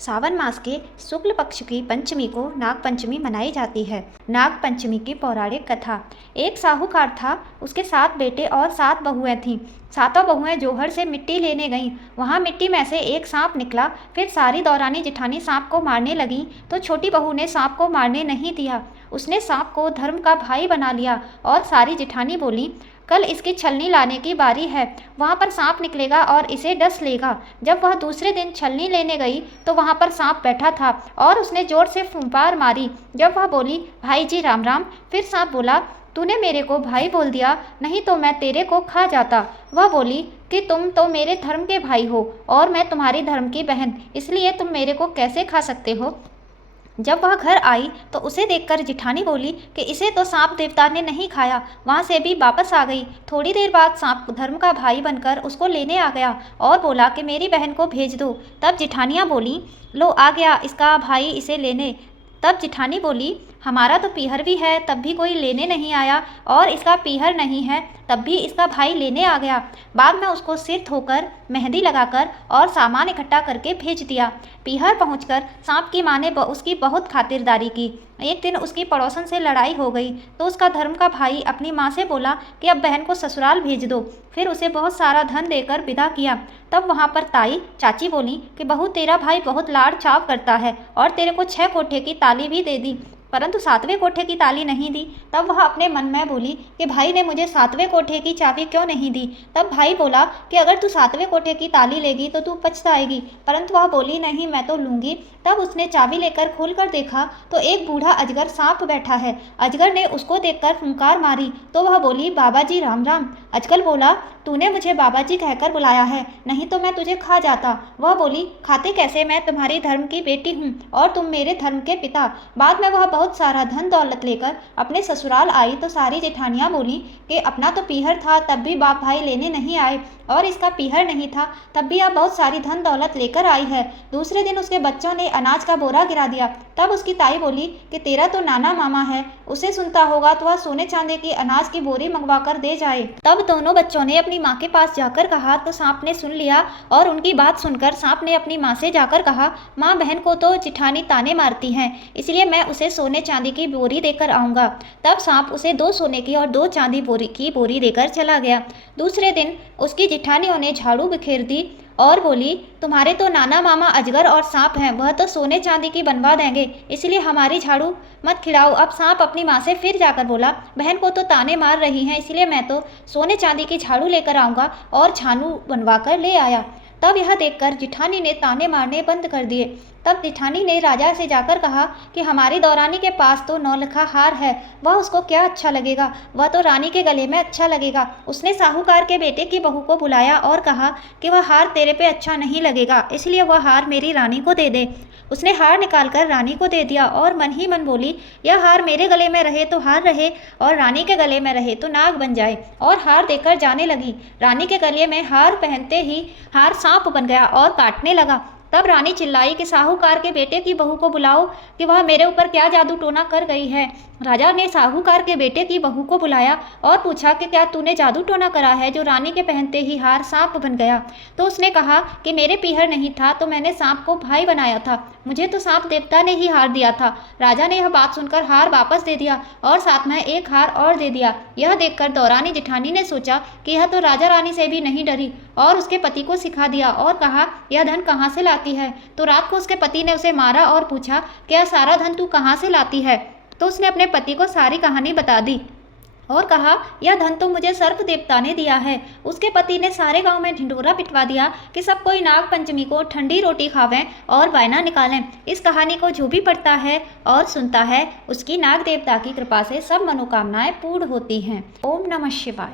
सावन मास के शुक्ल पक्ष की पंचमी को नाग पंचमी मनाई जाती है। नाग पंचमी की पौराणिक कथा। एक साहूकार था, उसके 7 बेटे और 7 बहुएं थीं। सातों बहुएं जोहर से मिट्टी लेने गईं। वहां मिट्टी में से एक सांप निकला। फिर सारी दौरानी जिठानी सांप को मारने लगी तो छोटी बहू ने सांप को मारने नहीं दिया। उसने सांप को धर्म का भाई बना लिया और सारी जिठानी बोली, कल इसकी छलनी लाने की बारी है, वहाँ पर सांप निकलेगा और इसे डस लेगा। जब वह दूसरे दिन छलनी लेने गई तो वहाँ पर सांप बैठा था और उसने जोर से फुंकार मारी। जब वह बोली, भाई जी राम राम, फिर सांप बोला, तूने मेरे को भाई बोल दिया, नहीं तो मैं तेरे को खा जाता। वह बोली कि तुम तो मेरे धर्म के भाई हो और मैं तुम्हारी धर्म की बहन, इसलिए तुम मेरे को कैसे खा सकते हो। जब वह घर आई तो उसे देखकर जिठानी बोली कि इसे तो सांप देवता ने नहीं खाया। वहाँ से भी वापस आ गई। थोड़ी देर बाद सांप धर्म का भाई बनकर उसको लेने आ गया और बोला कि मेरी बहन को भेज दो। तब जिठानियाँ बोली, लो आ गया इसका भाई इसे लेने। तब जिठानी बोली, हमारा तो पीहर भी है तब भी कोई लेने नहीं आया, और इसका पीहर नहीं है तब भी इसका भाई लेने आ गया। बाद में उसको सिर धोकर मेहंदी लगाकर और सामान इकट्ठा करके भेज दिया। पीहर पहुंचकर सांप की माँ ने उसकी बहुत खातिरदारी की। एक दिन उसकी पड़ोसन से लड़ाई हो गई तो उसका धर्म का भाई अपनी माँ से बोला कि अब बहन को ससुराल भेज दो। फिर उसे बहुत सारा धन देकर विदा किया। तब वहाँ पर ताई चाची बोली कि बहू तेरा भाई बहुत लाड़ चाव करता है और तेरे को 6 कोठे की ताली भी दे दी, परंतु 7वें कोठे की ताली नहीं दी। तब वह अपने मन में बोली कि भाई ने मुझे 7वें कोठे की चाबी क्यों नहीं दी। तब भाई बोला कि अगर तू 7वें कोठे की ताली लेगी तो तू पछताएगी, परंतु वह बोली नहीं मैं तो लूँगी। तब उसने चाबी लेकर खोलकर देखा तो एक बूढ़ा अजगर सांप बैठा है। अजगर ने उसको देखकर फुंकार मारी तो वह बोली, बाबा जी राम राम। अजगर बोला, तूने मुझे बाबा जी कहकर बुलाया है, नहीं तो मैं तुझे खा जाता। वह बोली, खाते कैसे, मैं तुम्हारी धर्म की बेटी हूँ और तुम मेरे धर्म के पिता। बाद में वह बहुत सारा धन दौलत लेकर अपने ससुराल आई तो सारी जेठानियाँ बोली कि अपना तो पीहर था तब भी बाप भाई लेने नहीं आए, और इसका पीहर नहीं था तब भी आप बहुत सारी धन दौलत लेकर आई है। दूसरे दिन उसके बच्चों ने अनाज का बोरा गिरा दिया। तब उसकी ताई बोली कि तेरा तो नाना मामा है, उसे सुनता होगा तो वह सोने चांदी की अनाज की बोरी मंगवा कर दे जाए। तब दोनों बच्चों ने अपनी माँ के पास जाकर कहा तो सांप ने सुन लिया, और उनकी बात सुनकर सांप ने अपनी माँ से जाकर कहा, माँ बहन को तो जिठानी ताने मारती हैं, इसलिए मैं उसे सोने चांदी की बोरी देकर आऊँगा। तब सांप उसे 2 सोने की और 2 चांदी की बोरी देकर चला गया। दूसरे दिन उसकी जिठानियों ने झाड़ू बिखेर दी और बोली, तुम्हारे तो नाना मामा अजगर और सांप हैं, वह तो सोने चांदी की बनवा देंगे, इसलिए हमारी झाड़ू मत खिलाओ। अब सांप अपनी माँ से फिर जाकर बोला, बहन को तो ताने मार रही हैं, इसलिए मैं तो सोने चांदी की झाड़ू लेकर आऊँगा, और झाड़ू बनवा कर ले आया। तब यह देखकर जिठानी ने ताने मारने बंद कर दिए। तब जिठानी ने राजा से जाकर कहा कि हमारी दौरानी के पास तो 9 लखा हार है, वह उसको क्या अच्छा लगेगा, वह तो रानी के गले में अच्छा लगेगा। उसने साहूकार के बेटे की बहू को बुलाया और कहा कि वह हार तेरे पे अच्छा नहीं लगेगा, इसलिए वह हार मेरी रानी को दे दे। उसने हार निकालकर रानी को दे दिया और मन ही मन बोली, यह हार मेरे गले में रहे तो हार रहे, और रानी के गले में रहे तो नाग बन जाए, और हार देकर जाने लगी। रानी के गले में हार पहनते ही हार सांप बन गया और काटने लगा। तब रानी चिल्लाई कि साहूकार के बेटे की बहू को बुलाओ कि वह मेरे ऊपर क्या जादू टोना कर गई है। राजा ने साहूकार के बेटे की बहू को बुलाया और पूछा कि क्या तूने जादू टोना करा है जो रानी के पहनते ही हार सांप बन गया। तो उसने कहा कि मेरे पीहर नहीं था तो मैंने सांप को भाई बनाया था, मुझे तो सांप देवता ने ही हार दिया था। राजा ने यह बात सुनकर हार वापस दे दिया और साथ में एक हार और दे दिया। यह देखकर दौरानी जिठानी ने सोचा कि यह तो राजा रानी से भी नहीं डरी, और उसके पति को सिखा दिया और कहा, यह धन कहाँ से लाती है। तो रात को उसके पति ने उसे मारा और पूछा, क्या सारा धन तू कहाँ से लाती है। तो उसने अपने पति को सारी कहानी बता दी और कहा, यह धन तो मुझे सर्प देवता ने दिया है। उसके पति ने सारे गांव में ढिंढोरा पिटवा दिया कि सब कोई नाग पंचमी को ठंडी रोटी खावें और वायना निकालें। इस कहानी को जो भी पढ़ता है और सुनता है उसकी नाग देवता की कृपा से सब मनोकामनाएं पूर्ण होती हैं। ओम नमः शिवाय।